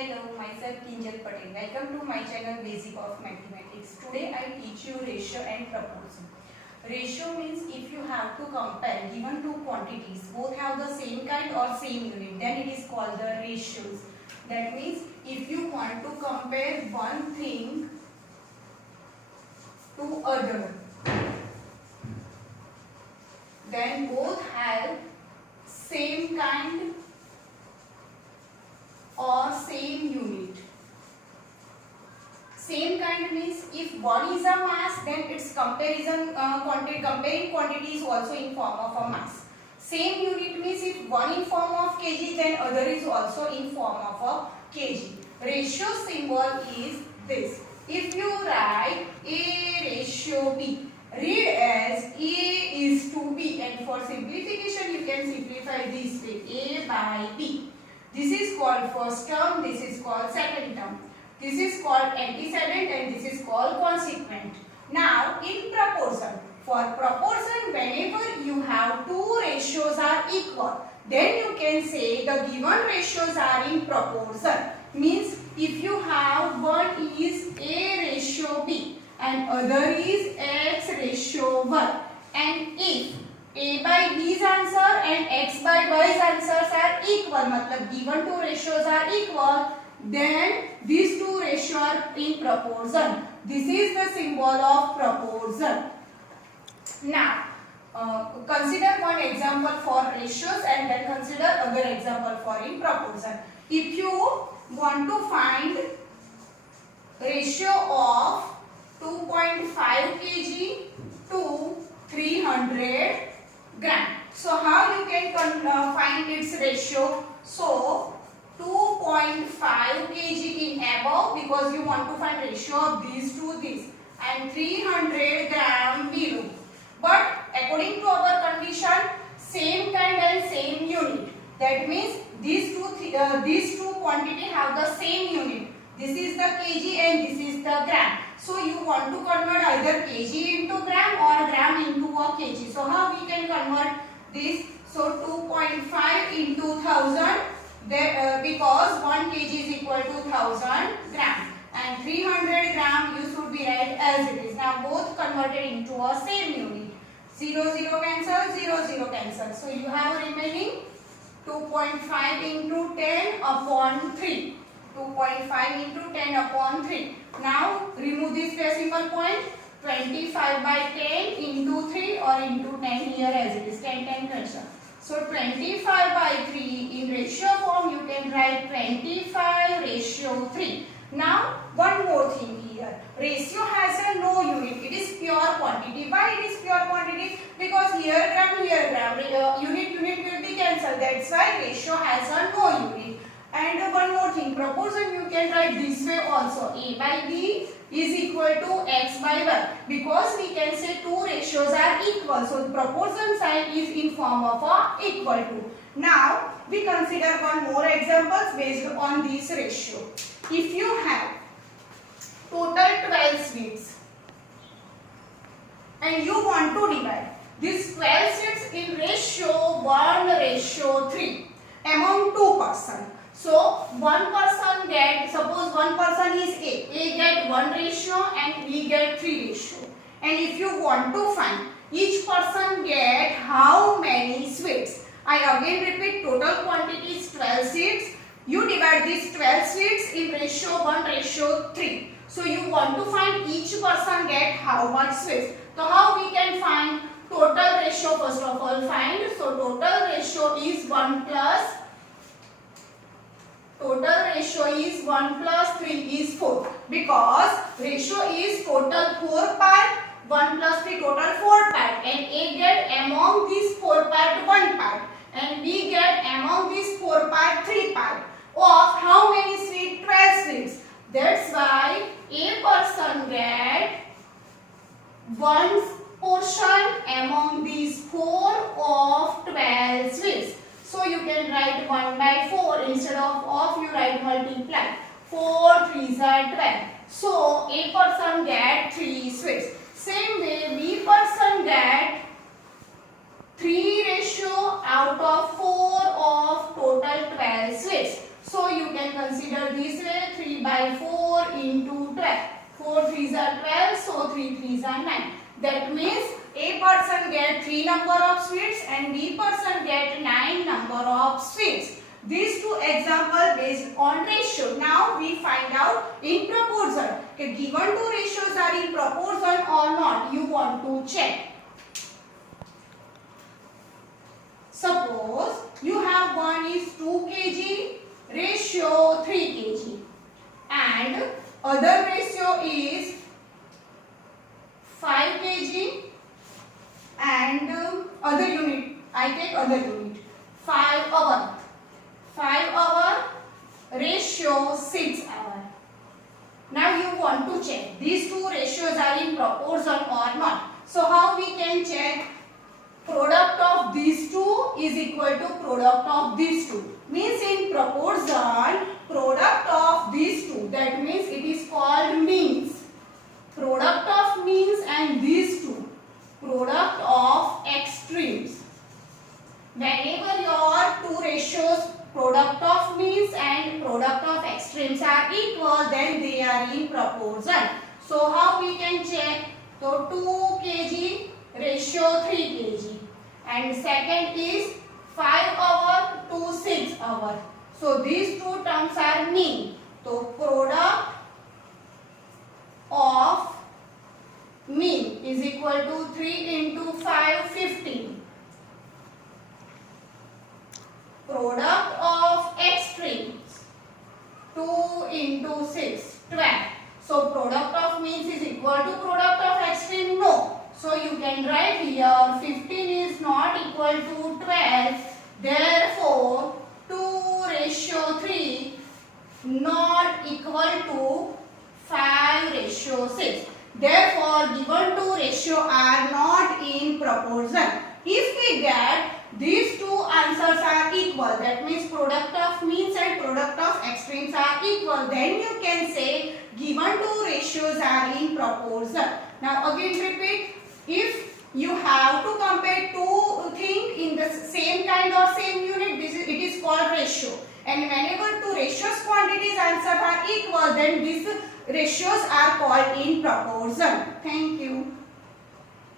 Hello, myself Kinjal Patel. Welcome to my channel Basic of Mathematics. Today I teach you ratio and proportion. Ratio means if you have to compare given two quantities, both have the same kind or same unit, then it is called the ratios. That means if you want to compare one thing to other, then both have same kind or same unit. Same kind means if one is a mass, then its comparing quantity is also in form of a mass. Same unit means if one in form of kg, then other is also in form of a kg. Ratio symbol is this. If you write A ratio B, read as A is to B, and for simplification you can simplify this way, A by B. This is called first term, this is called second term. This is called antecedent and this is called consequent. Now in proportion, for proportion whenever you have two ratios are equal, then you can say the given ratios are in proportion. Means if you have one is A ratio B and other is X ratio 1, and if A by B's answer and X by Y's answers are equal, matlab given two ratios are equal, then these two ratios are in proportion. This is the symbol of proportion. Now, consider one example for ratios and then consider other example for in proportion. If you want to find ratio of 2.5 kg to 300 gram. So how you can find its ratio? So 2.5 kg in above because you want to find ratio of these to this, and 300 gram below. But according to our condition, same kind and same unit. That means these two quantity have the same unit. This is the kg and this is the gram. So you want to convert either kg into gram or gram into a kg. So how we can convert this? So 2.5 into 1000, because 1 kg is equal to 1000 gram, and 300 gram you should be write as it is. Now both converted into a same unit. 0 0 cancel, 0 0 cancel. So you have a remaining 2.5 into 10 upon 3. 2.5 into 10 upon 3. Now remove this decimal point. 25 by 10 into 3 or into 10 here as it is. 10 10 cancel. So 25 by 3 in ratio form you can write 25 ratio 3. Now one more thing here. Ratio has a no unit. It is pure quantity. Why it is pure quantity? Because here gram, unit will be cancelled. That's why ratio has a no unit. And one more thing, proportion you can write this way also. A by B is equal to X by Y. Because we can say two ratios are equal. So the proportion sign is in form of a equal to. Now we consider one more examples based on this ratio. If you have total 12 sweets and you want to divide these 12 sweets in ratio 1 ratio 3 among two persons. So one person get, suppose one person is A get 1 ratio and B get 3 ratio. And if you want to find each person get how many sweets, I again repeat, total quantity is 12 sweets. You divide these 12 sweets in ratio 1 ratio 3. So you want to find each person get how much sweets. So how we can find total ratio? First of all find. So total ratio is 1 plus 3 is 4, because ratio is total 4 part, 1 plus 3 total 4 part, and A get among these 4 part 1 part and B get among these 4 part 3 part of how many sweets? 12 sweets. That's why A person get 1 portion among these 4 of 12 sweets. So you can write 1 by 4 instead of you write multiply. 4 3s are 12. So A person get 3 sweets. Same way B person get 3 ratio out of 4 of total 12 sweets. So you can consider this way, 3 by 4 into 12. 4 3s are 12, so 3 3s are 9. That means A person get 3 number of sweets and B person get 9 number of sweets. These two examples based on ratio. Now we find out in proportion. Okay, given two ratios are in proportion or not, you want to check. Suppose you have one is 2 kg, ratio 3 kg, and other ratio is 5 kg and other unit. I take other unit 5 hour. 5 hour ratio 6 hour. Now you want to check these two ratios are in proportion or not. So how we can check? Product of these two is equal to product of these two. Means in proportion, product of these two. That means it is called means. Product of means and these two. Product of extremes. Whenever your two ratios, product of means and product of extremes are equal, then they are in proportion. So how we can check? So 2 kg ratio 3 kg and second is 5 hour to 6 hour. So these two terms are mean. So product of mean is equal to 3 into 5 15. Product of extremes 2 into 6 12. So product of means is equal to product of extreme? No. So you can write here 15 is not equal to 12. Therefore 2 ratio 3 not equal to 5 ratio 6. Therefore given two ratio are not in proportion. If we get these two answers are equal, that means product of means and product of extremes are equal, then you can say given two ratios are in proportion. Now again repeat, if you have to compare two things in the same kind or same unit, it is called ratio. And whenever two ratios quantities answers are equal, then these ratios are called in proportion. Thank you.